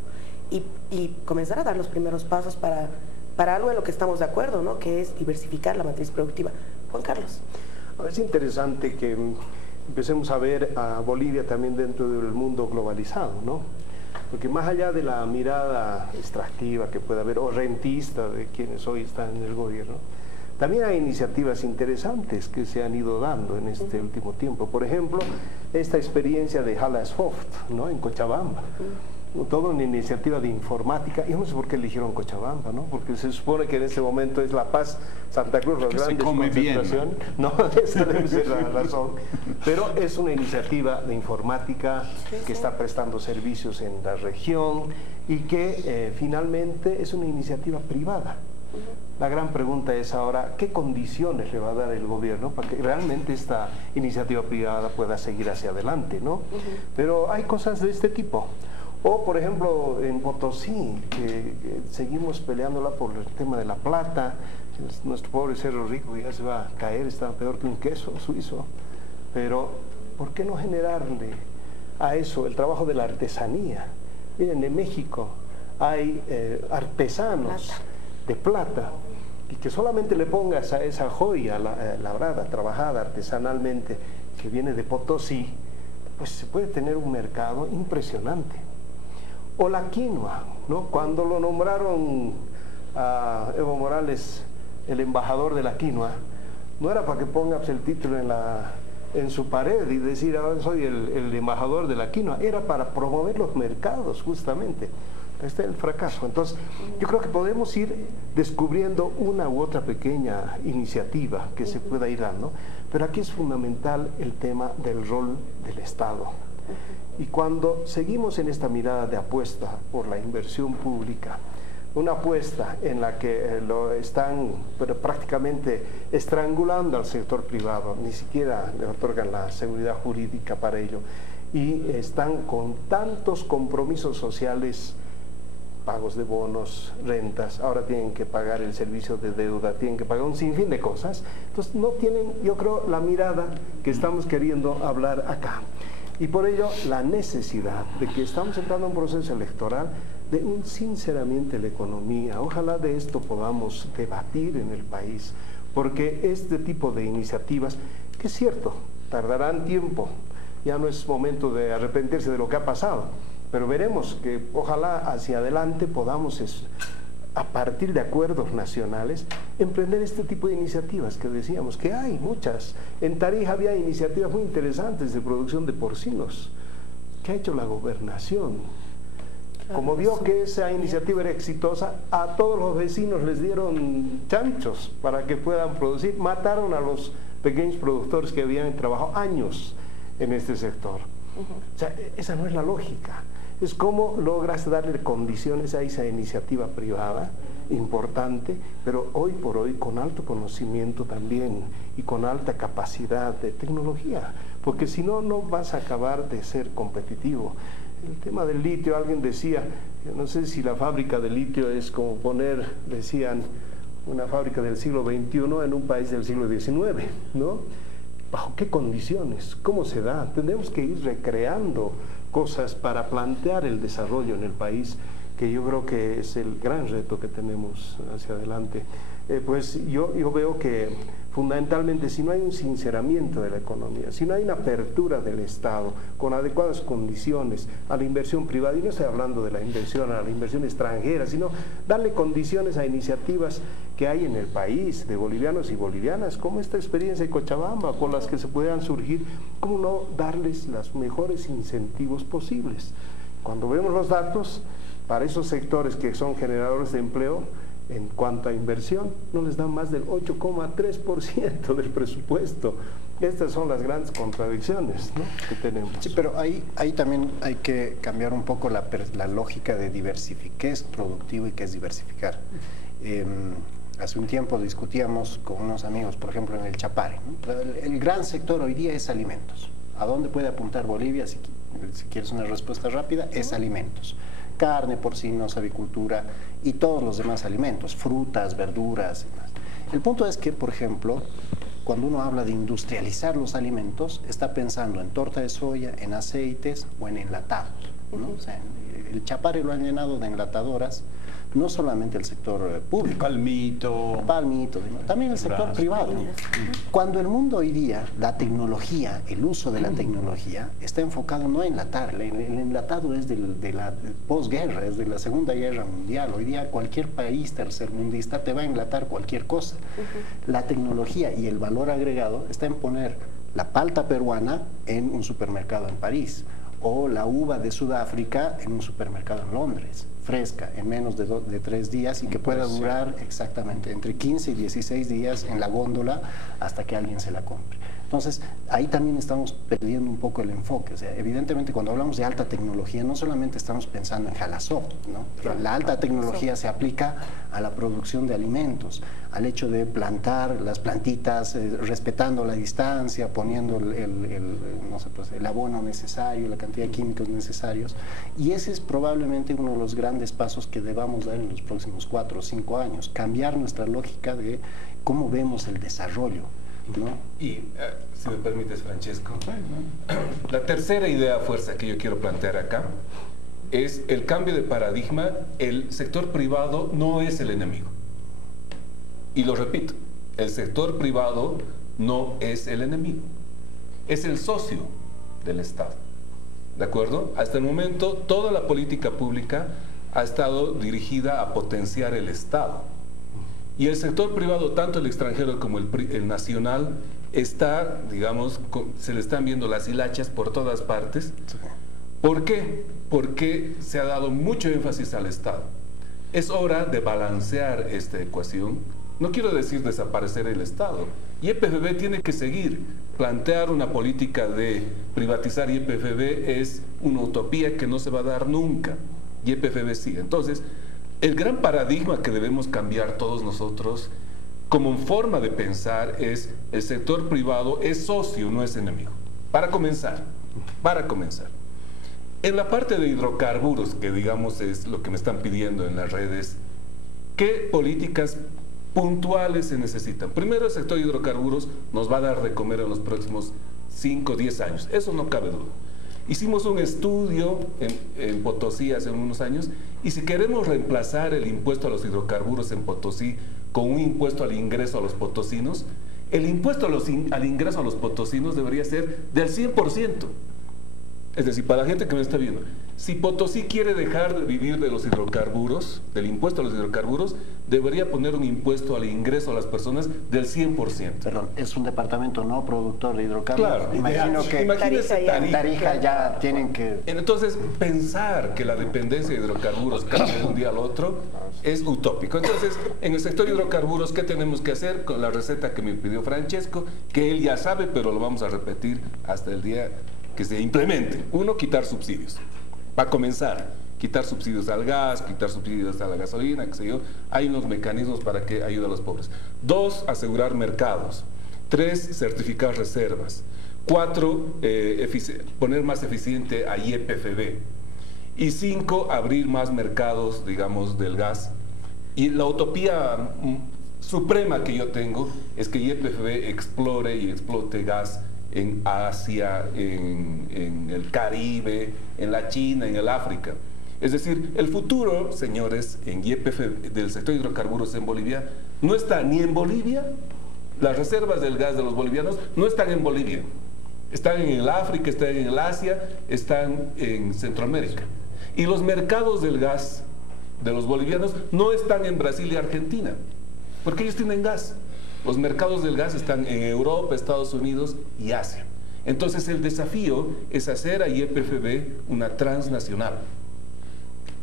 y comenzar a dar los primeros pasos para algo en lo que estamos de acuerdo, ¿no? Que es diversificar la matriz productiva. Juan Carlos. Es interesante que empecemos a ver a Bolivia también dentro del mundo globalizado, ¿no? Porque más allá de la mirada extractiva que pueda haber o rentista de quienes hoy están en el gobierno, también hay iniciativas interesantes que se han ido dando en este último tiempo. Por ejemplo, esta experiencia de HalaSoft, ¿no? En Cochabamba. Toda una iniciativa de informática. Yo no sé por qué eligieron Cochabamba, ¿no? Porque se supone que en este momento es La Paz, Santa Cruz, las grandes concentraciones. No, esa debe ser la razón. Pero es una iniciativa de informática que está prestando servicios en la región y que finalmente es una iniciativa privada. La gran pregunta es ahora, ¿qué condiciones le va a dar el gobierno para que realmente esta iniciativa privada pueda seguir hacia adelante, ¿no? Pero hay cosas de este tipo. O, por ejemplo, en Potosí, que seguimos peleándola por el tema de la plata. Nuestro pobre Cerro Rico ya se va a caer, está peor que un queso suizo. Pero, ¿por qué no generarle a eso el trabajo de la artesanía? Miren, en México hay artesanos de plata, y que solamente le pongas a esa joya labrada, trabajada artesanalmente, que viene de Potosí, pues se puede tener un mercado impresionante. O la quinoa, ¿no? Cuando lo nombraron a Evo Morales el embajador de la quinoa, no era para que pongas el título en su pared y decir, ahora soy el embajador de la quinoa, era para promover los mercados, justamente. Este es el fracaso. Entonces, yo creo que podemos ir descubriendo una u otra pequeña iniciativa que se pueda ir dando, pero aquí es fundamental el tema del rol del Estado. Y cuando seguimos en esta mirada de apuesta por la inversión pública, una apuesta en la que lo están prácticamente estrangulando al sector privado, ni siquiera le otorgan la seguridad jurídica para ello, y están con tantos compromisos sociales, pagos de bonos, rentas, ahora tienen que pagar el servicio de deuda, tienen que pagar un sinfín de cosas, entonces no tienen, yo creo, la mirada que estamos queriendo hablar acá. Y por ello la necesidad de que estamos entrando en un proceso electoral de un sinceramiento la economía. Ojalá de esto podamos debatir en el país, porque este tipo de iniciativas, que es cierto, tardarán tiempo, ya no es momento de arrepentirse de lo que ha pasado, pero veremos que ojalá hacia adelante podamos, a partir de acuerdos nacionales, emprender este tipo de iniciativas que decíamos, que hay muchas. En Tarija había iniciativas muy interesantes de producción de porcinos. ¿Qué ha hecho la gobernación? Como vio que esa iniciativa era exitosa, a todos los vecinos les dieron chanchos para que puedan producir. Mataron a los pequeños productores que habían trabajado años en este sector. O sea, esa no es la lógica. Es cómo logras darle condiciones a esa iniciativa privada importante, pero hoy por hoy con alto conocimiento también y con alta capacidad de tecnología, porque si no, no vas a acabar de ser competitivo. El tema del litio, alguien decía, no sé si la fábrica de litio es como poner, decían, una fábrica del siglo XXI en un país del siglo XIX, ¿no? ¿Bajo qué condiciones? ¿Cómo se da? Tendremos que ir recreando cosas para plantear el desarrollo en el país que yo creo que es el gran reto que tenemos hacia adelante. Pues yo veo que fundamentalmente si no hay un sinceramiento de la economía, si no hay una apertura del Estado con adecuadas condiciones a la inversión privada, y no estoy hablando de la inversión a la inversión extranjera, sino darle condiciones a iniciativas que hay en el país de bolivianos y bolivianas, como esta experiencia de Cochabamba, con las que se puedan surgir, cómo no darles los mejores incentivos posibles. Cuando vemos los datos, para esos sectores que son generadores de empleo, en cuanto a inversión, no les dan más del 8,3% del presupuesto. Estas son las grandes contradicciones, ¿no?, que tenemos. Sí, pero ahí también hay que cambiar un poco la lógica de diversificar, qué es productivo y qué es diversificar. Hace un tiempo discutíamos con unos amigos, por ejemplo, en el Chapare, ¿no? El gran sector hoy día es alimentos. ¿A dónde puede apuntar Bolivia? Si quieres una respuesta rápida, es alimentos. Carne, porcinos, avicultura y todos los demás alimentos, frutas, verduras y más. El punto es que, por ejemplo, cuando uno habla de industrializar los alimentos, está pensando en torta de soya, en aceites o en enlatados, ¿no? O sea, el Chapare lo han llenado de enlatadoras, no solamente el sector público. Palmito, también el sector privado. Cuando el mundo hoy día, la tecnología, el uso de la tecnología, está enfocado no a enlatar, el enlatado es de la posguerra, es de la Segunda Guerra Mundial. Hoy día cualquier país tercermundista te va a enlatar cualquier cosa. La tecnología y el valor agregado está en poner la palta peruana en un supermercado en París, o la uva de Sudáfrica en un supermercado en Londres, fresca, en menos de 3 días y que pueda durar exactamente entre 15 y 16 días en la góndola hasta que alguien se la compre. Entonces, ahí también estamos perdiendo un poco el enfoque. O sea, evidentemente, cuando hablamos de alta tecnología, no solamente estamos pensando en Jalasoft, ¿no? La alta tecnología se aplica a la producción de alimentos, al hecho de plantar las plantitas, respetando la distancia, poniendo el abono necesario, la cantidad de químicos necesarios. Y ese es probablemente uno de los grandes pasos que debamos dar en los próximos 4 o 5 años, cambiar nuestra lógica de cómo vemos el desarrollo, ¿no? Y si me permites, Francesco, la tercera idea fuerza que yo quiero plantear acá es el cambio de paradigma. El sector privado no es el enemigo. Y lo repito, el sector privado no es el enemigo, es el socio del Estado. ¿De acuerdo? Hasta el momento, toda la política pública ha estado dirigida a potenciar el Estado. Y el sector privado, tanto el extranjero como el nacional, está, digamos, se le están viendo las hilachas por todas partes. ¿Por qué? Porque se ha dado mucho énfasis al Estado. Es hora de balancear esta ecuación. No quiero decir desaparecer el Estado. YPFB tiene que seguir. Plantear una política de privatizar YPFB es una utopía que no se va a dar nunca. YPFB sigue. Entonces, el gran paradigma que debemos cambiar todos nosotros como forma de pensar es: el sector privado es socio, no es enemigo. Para comenzar. En la parte de hidrocarburos, que digamos es lo que me están pidiendo en las redes, ¿qué políticas puntuales se necesitan? Primero, el sector de hidrocarburos nos va a dar de comer en los próximos 5 o 10 años, eso no cabe duda. Hicimos un estudio en Potosí hace unos años, y si queremos reemplazar el impuesto a los hidrocarburos en Potosí con un impuesto al ingreso a los potosinos, el impuesto al ingreso a los potosinos debería ser del 100%. Es decir, para la gente que me está viendo, si Potosí quiere dejar de vivir de los hidrocarburos, del impuesto a los hidrocarburos, debería poner un impuesto al ingreso a las personas del 100%. Perdón, es un departamento no productor de hidrocarburos. Claro, imagino que Tarija ya tienen que... Entonces, pensar que la dependencia de hidrocarburos cambie de un día al otro es utópico. Entonces, en el sector de hidrocarburos, ¿qué tenemos que hacer? Con la receta que me pidió Francesco, que él ya sabe, pero lo vamos a repetir hasta el día que se implemente. 1, quitar subsidios. Va a comenzar. Quitar subsidios al gas, quitar subsidios a la gasolina, qué sé yo. Hay unos mecanismos para que ayude a los pobres. 2, asegurar mercados. 3, certificar reservas. 4, poner más eficiente a YPFB. Y 5, abrir más mercados, digamos, del gas. Y la utopía suprema que yo tengo es que YPFB explore y explote gas en Asia, en el Caribe, en la China, en el África. Es decir, el futuro, señores, en YPF del sector de hidrocarburos en Bolivia, no está ni en Bolivia, las reservas del gas de los bolivianos no están en Bolivia. Están en el África, están en el Asia, están en Centroamérica. Y los mercados del gas de los bolivianos no están en Brasil y Argentina, porque ellos tienen gas. Los mercados del gas están en Europa, Estados Unidos y Asia. Entonces el desafío es hacer a YPFB una transnacional,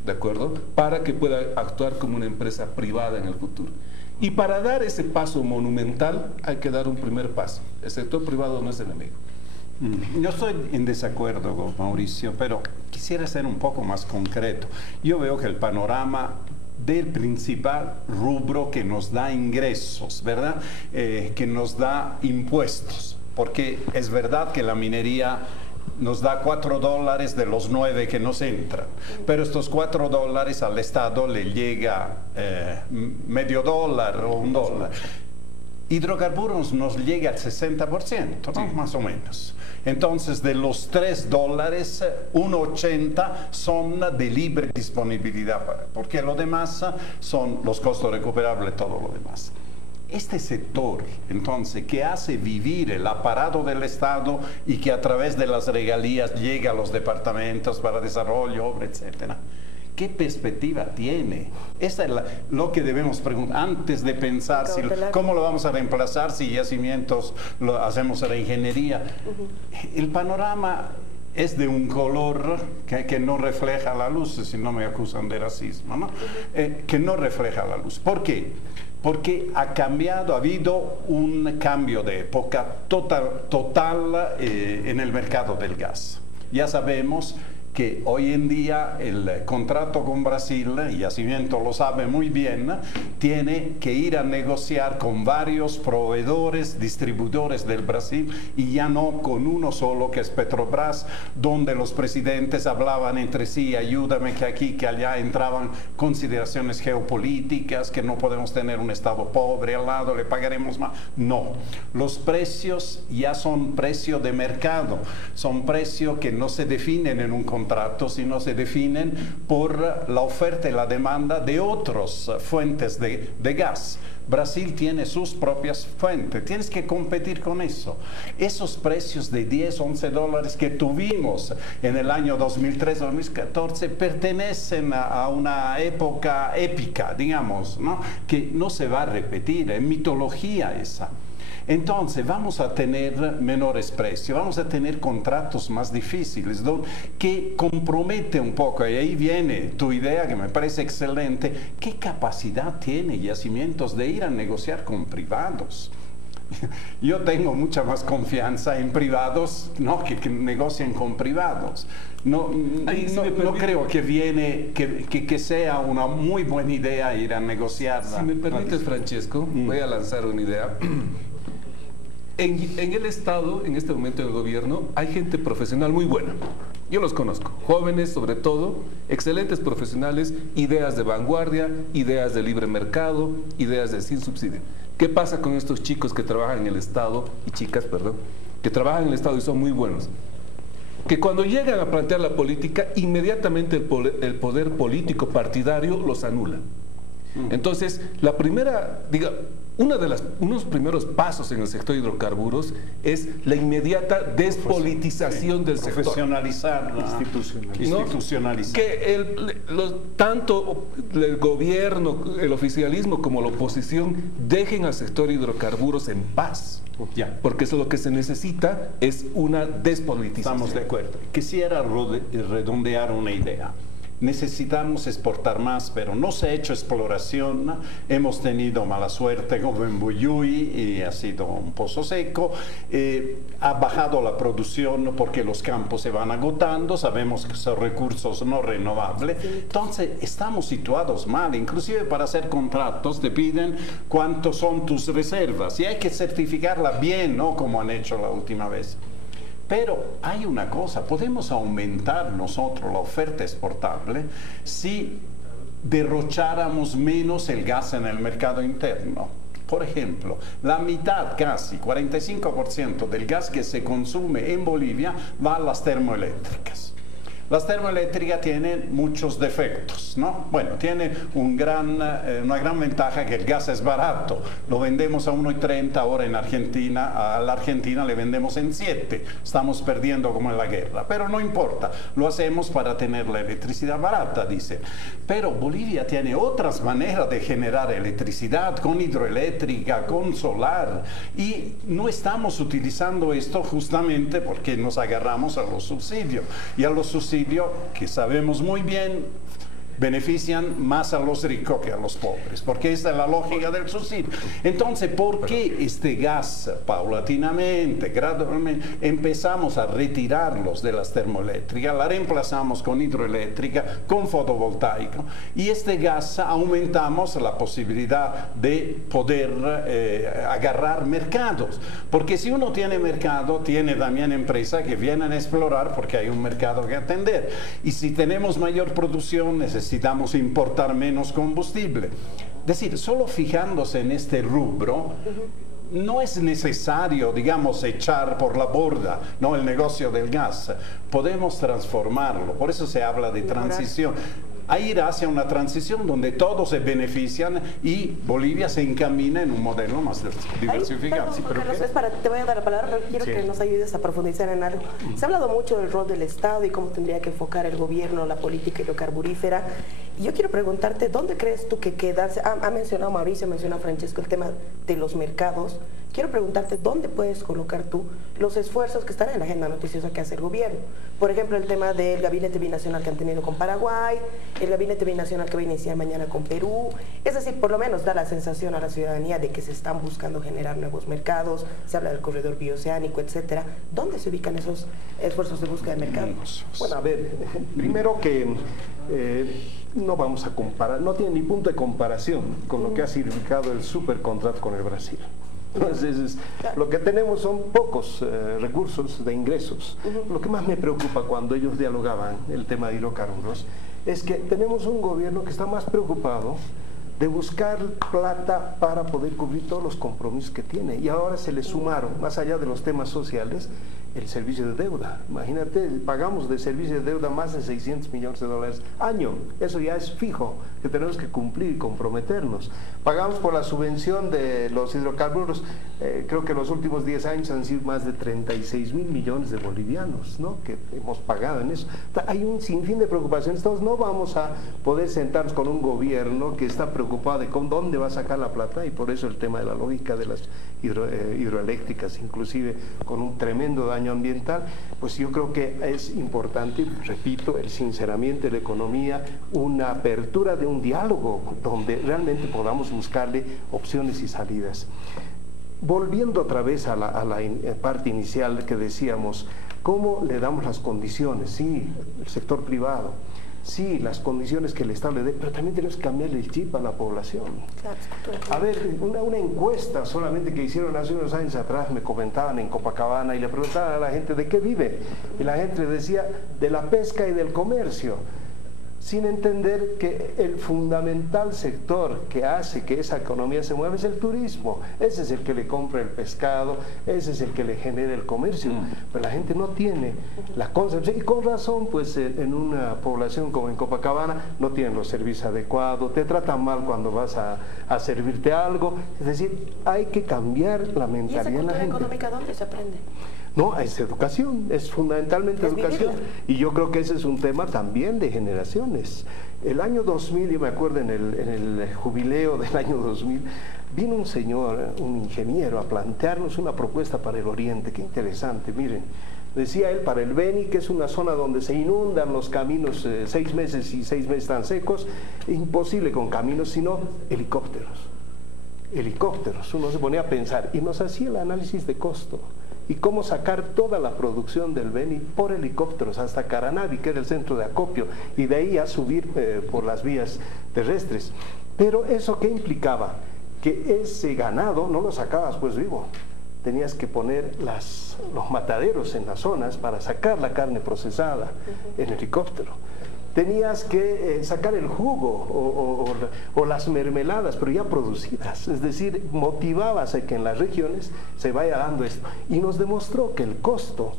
¿de acuerdo? Para que pueda actuar como una empresa privada en el futuro. Y para dar ese paso monumental hay que dar un primer paso. El sector privado no es enemigo. Yo estoy en desacuerdo con Mauricio, pero quisiera ser un poco más concreto. Yo veo que el panorama del principal rubro que nos da ingresos, ¿verdad? Que nos da impuestos, porque es verdad que la minería nos da $4 de los 9 que nos entran, pero estos $4 al Estado le llega medio dólar o $1. Hidrocarburos nos llega al 60%, ¿no? Más o menos. Entonces, de los $3, 1,80 son de libre disponibilidad, porque lo demás son los costos recuperables, todo lo demás. Este sector, entonces, que hace vivir el aparato del Estado y que a través de las regalías llega a los departamentos para desarrollo, obra, etcétera, ¿qué perspectiva tiene? Esa es lo que debemos preguntar antes de pensar cómo lo vamos a reemplazar si yacimientos lo hacemos reingeniería. El panorama es de un color que no refleja la luz, si no me acusan de racismo, ¿no? Que no refleja la luz. ¿Por qué? Porque ha habido un cambio de época total en el mercado del gas. Ya sabemos que hoy en día el contrato con Brasil, y Yacimiento lo sabe muy bien, tiene que ir a negociar con varios proveedores, distribuidores del Brasil, y ya no con uno solo, que es Petrobras, donde los presidentes hablaban entre sí, ayúdame que aquí, que allá, entraban consideraciones geopolíticas, que no podemos tener un Estado pobre al lado, le pagaremos más. No, los precios ya son precios de mercado, son precios que no se definen en un contrato, sino se definen por la oferta y la demanda de otras fuentes de gas. Brasil tiene sus propias fuentes, tienes que competir con eso. Esos precios de 10, 11 dólares que tuvimos en el año 2013-2014 pertenecen a una época épica, digamos, ¿no? Que no se va a repetir, es mitología esa. Entonces vamos a tener menores precios, vamos a tener contratos más difíciles, que compromete un poco, y ahí viene tu idea que me parece excelente, ¿qué capacidad tiene Yacimientos de ir a negociar con privados? Yo tengo mucha más confianza en privados, ¿no?, que negocien con privados. No creo que sea una muy buena idea ir a negociar. Si me permites, Francesco, voy a lanzar una idea. En el Estado, en este momento del gobierno, hay gente profesional muy buena. Yo los conozco, jóvenes sobre todo, excelentes profesionales, ideas de vanguardia, ideas de libre mercado, ideas de sin subsidio. ¿Qué pasa con estos chicos que trabajan en el Estado, y chicas, perdón, que trabajan en el Estado y son muy buenos? Que cuando llegan a plantear la política, inmediatamente el poder político partidario los anula. Entonces, la primera, unos primeros pasos en el sector de hidrocarburos es la inmediata despolitización del sector. Profesionalizar, institucionalizar. Que tanto el gobierno, el oficialismo como la oposición dejen al sector hidrocarburos en paz. Porque eso lo que se necesita es una despolitización. Estamos de acuerdo. Quisiera redondear una idea. Necesitamos exportar más, pero no se ha hecho exploración. Hemos tenido mala suerte como en Buyuy y ha sido un pozo seco. Ha bajado la producción porque los campos se van agotando. Sabemos que son recursos no renovables. Entonces estamos situados mal. Inclusive para hacer contratos te piden cuántos son tus reservas y hay que certificarla bien, ¿no?, como han hecho la última vez. Pero hay una cosa, podemos aumentar nosotros la oferta exportable si derrocháramos menos el gas en el mercado interno. Por ejemplo, la mitad, casi 45% del gas que se consume en Bolivia va a las termoeléctricas. Las termoeléctricas tienen muchos defectos, ¿no? Bueno, tiene una gran ventaja que el gas es barato. Lo vendemos a 1,30 ahora en Argentina, a la Argentina le vendemos en 7. Estamos perdiendo como en la guerra, pero no importa, lo hacemos para tener la electricidad barata, dice. Pero Bolivia tiene otras maneras de generar electricidad, con hidroeléctrica, con solar, y no estamos utilizando esto justamente porque nos agarramos a los subsidios. Y a los subsidios, que sabemos muy bien, benefician más a los ricos que a los pobres, porque esta es la lógica del subsidio. Entonces, ¿por qué este gas paulatinamente, gradualmente, empezamos a retirarlos de las termoeléctricas, la reemplazamos con hidroeléctrica, con fotovoltaico, y este gas aumentamos la posibilidad de poder agarrar mercados? Porque si uno tiene mercado, tiene también empresas que vienen a explorar porque hay un mercado que atender. Y si tenemos mayor producción, necesitamos importar menos combustible. Es decir, solo fijándose en este rubro, no es necesario, digamos, echar por la borda, ¿no?, el negocio del gas. Podemos transformarlo, por eso se habla de transición. A ir hacia una transición donde todos se benefician y Bolivia se encamina en un modelo más diversificado. Te voy a dar la palabra, pero quiero que nos ayudes a profundizar en algo. Se ha hablado mucho del rol del Estado y cómo tendría que enfocar el gobierno la política hidrocarburífera. Y yo quiero preguntarte, ¿dónde crees tú que quedarse? Ha mencionado Mauricio, ha mencionado Francesco el tema de los mercados. Quiero preguntarte, ¿dónde puedes colocar tú los esfuerzos que están en la agenda noticiosa que hace el gobierno? Por ejemplo, el tema del gabinete binacional que han tenido con Paraguay, el gabinete binacional que va a iniciar mañana con Perú. Es decir, por lo menos da la sensación a la ciudadanía de que se están buscando generar nuevos mercados, se habla del corredor bioceánico, etcétera. ¿Dónde se ubican esos esfuerzos de búsqueda de mercados? Bueno, a ver, primero que no vamos a comparar, no tiene ni punto de comparación con lo que ha significado el supercontrato con el Brasil. Entonces, lo que tenemos son pocos recursos de ingresos. Lo que más me preocupa cuando ellos dialogaban el tema de hidrocarburos es que tenemos un gobierno que está más preocupado de buscar plata para poder cubrir todos los compromisos que tiene. Y ahora se le sumaron, más allá de los temas sociales, el servicio de deuda. Imagínate, pagamos de servicio de deuda más de 600 millones de dólares año. Eso ya es fijo, que tenemos que cumplir y comprometernos. Pagamos por la subvención de los hidrocarburos, creo que los últimos 10 años han sido más de 36 mil millones de bolivianos, ¿no?, que hemos pagado en eso. Hay un sinfín de preocupaciones. Entonces no vamos a poder sentarnos con un gobierno que está preocupado de con dónde va a sacar la plata, y por eso el tema de la lógica de las hidroeléctricas, inclusive con un tremendo daño ambiental. Pues yo creo que es importante, repito, el sinceramiento de la economía, una apertura de un diálogo donde realmente podamos buscarle opciones y salidas. Volviendo otra vez a la parte inicial que decíamos, ¿cómo le damos las condiciones? Sí, el sector privado. Sí, las condiciones que el Estado le dé, pero también tenemos que cambiarle el chip a la población. A ver, una encuesta solamente que hicieron hace unos años atrás, me comentaban en Copacabana y le preguntaban a la gente de qué vive. Y la gente decía de la pesca y del comercio, sin entender que el fundamental sector que hace que esa economía se mueva es el turismo. Ese es el que le compra el pescado, ese es el que le genera el comercio. Pero la gente no tiene la concepción, y con razón, pues en una población como en Copacabana no tienen los servicios adecuados, te tratan mal cuando vas a servirte algo. Es decir, hay que cambiar la mentalidad de la gente. ¿Y esa cultura económica dónde se aprende? No, es educación, es fundamentalmente educación. Y yo creo que ese es un tema también de generaciones. El año 2000, yo me acuerdo en el jubileo del año 2000, vino un señor, un ingeniero, a plantearnos una propuesta para el Oriente. Qué interesante, miren. Decía él, para el Beni, que es una zona donde se inundan los caminos 6 meses y 6 meses están secos, imposible con caminos, sino helicópteros. Helicópteros, uno se ponía a pensar y nos hacía el análisis de costo. Y cómo sacar toda la producción del Beni por helicópteros hasta Caranavi, que era el centro de acopio, y de ahí a subir por las vías terrestres. Pero ¿eso qué implicaba? Que ese ganado no lo sacabas pues vivo. Tenías que poner los mataderos en las zonas para sacar la carne procesada en helicóptero. tenías que sacar el jugo o las mermeladas, pero ya producidas. Es decir, motivabas a que en las regiones se vaya dando esto. Y nos demostró que el costo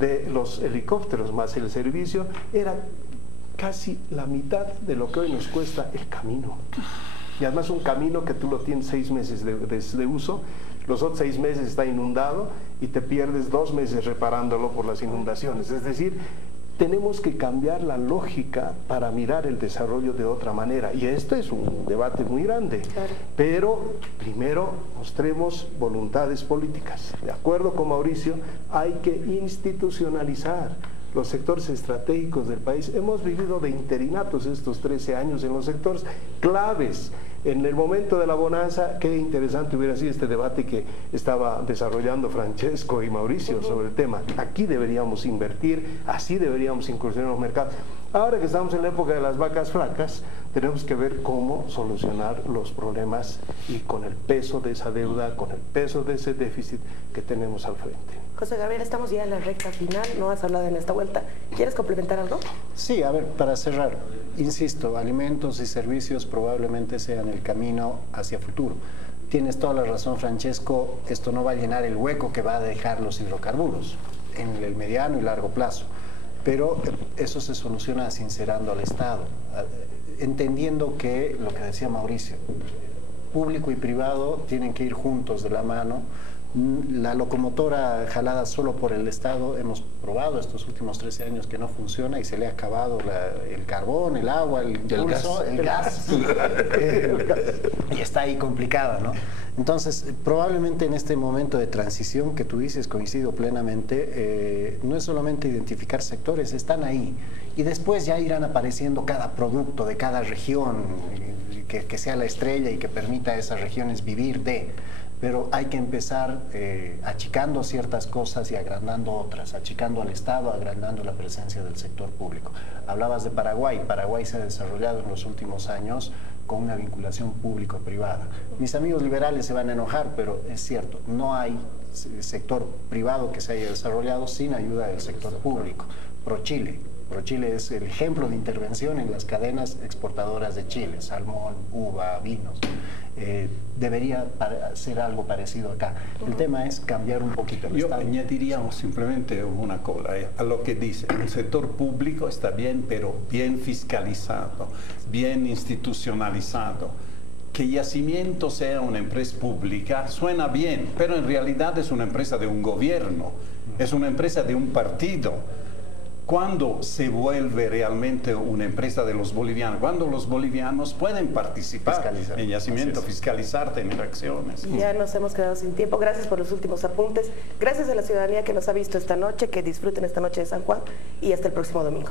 de los helicópteros más el servicio era casi la mitad de lo que hoy nos cuesta el camino. Y además un camino que tú lo tienes 6 meses de uso, los otros 6 meses está inundado y te pierdes 2 meses reparándolo por las inundaciones. Es decir, tenemos que cambiar la lógica para mirar el desarrollo de otra manera. Y este es un debate muy grande. Claro. Pero primero mostremos voluntades políticas. De acuerdo con Mauricio, hay que institucionalizar los sectores estratégicos del país. Hemos vivido de interinatos estos 13 años en los sectores claves. En el momento de la bonanza, qué interesante hubiera sido este debate que estaba desarrollando Francesco y Mauricio sobre el tema. Aquí deberíamos invertir, así deberíamos incursionar en los mercados. Ahora que estamos en la época de las vacas flacas, tenemos que ver cómo solucionar los problemas y con el peso de esa deuda, con el peso de ese déficit que tenemos al frente. José Gabriel, estamos ya en la recta final, no has hablado en esta vuelta. ¿Quieres complementar algo? Sí, a ver, para cerrar, insisto, alimentos y servicios probablemente sean el camino hacia futuro. Tienes toda la razón, Francesco, esto no va a llenar el hueco que va a dejar los hidrocarburos en el mediano y largo plazo, pero eso se soluciona sincerando al Estado, entendiendo que, lo que decía Mauricio, público y privado tienen que ir juntos de la mano. La locomotora jalada solo por el Estado, hemos probado estos últimos 13 años que no funciona y se le ha acabado el carbón, el agua, el gas. Y está ahí complicada, ¿no? Entonces, probablemente en este momento de transición que tú dices, coincido plenamente, no es solamente identificar sectores, están ahí. Y después ya irán apareciendo cada producto de cada región, que sea la estrella y que permita a esas regiones vivir de... Pero hay que empezar achicando ciertas cosas y agrandando otras, achicando al Estado, agrandando la presencia del sector público. Hablabas de Paraguay. Paraguay se ha desarrollado en los últimos años con una vinculación público-privada. Mis amigos liberales se van a enojar, pero es cierto, no hay sector privado que se haya desarrollado sin ayuda del sector público. ProChile. ProChile es el ejemplo de intervención en las cadenas exportadoras de Chile, salmón, uva, vinos. Debería ser algo parecido acá. El tema es cambiar un poquito el Estado. Yo añadiría simplemente una cosa a lo que dice. El sector público está bien, pero bien fiscalizado, bien institucionalizado. Que Yacimiento sea una empresa pública suena bien, pero en realidad es una empresa de un gobierno, es una empresa de un partido. ¿Cuándo se vuelve realmente una empresa de los bolivianos? Cuando los bolivianos pueden participar en Yacimiento, fiscalizar, tener acciones. Ya nos hemos quedado sin tiempo. Gracias por los últimos apuntes. Gracias a la ciudadanía que nos ha visto esta noche, que disfruten esta noche de San Juan y hasta el próximo domingo.